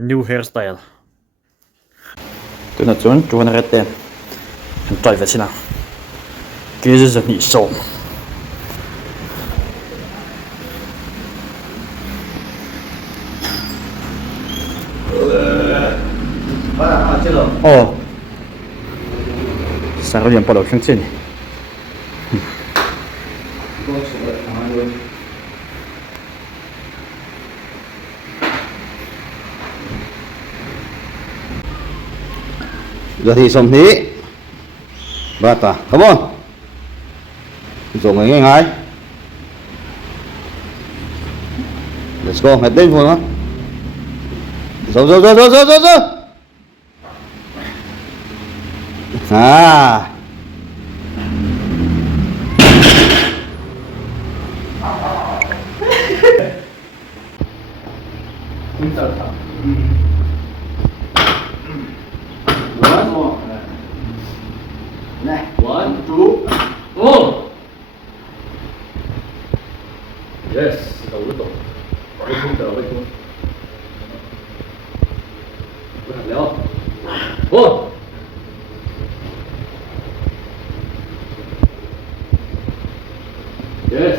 New hairstyle. Tôi nói chuan ra tên. Anh trai về xin nào. Cái gì rất nhị sâu. Ồ. Sao có điểm bắt đầu kháng chiến nhỉ? Giờ thì xong thế. Bata, come on. Rồi ngay ngay. Let's go, hãy đến thôi mà. Rồi. À. One, two, oh! Yes, đầu rất tốt. Với không. Có hạt léo. Oh! Yes.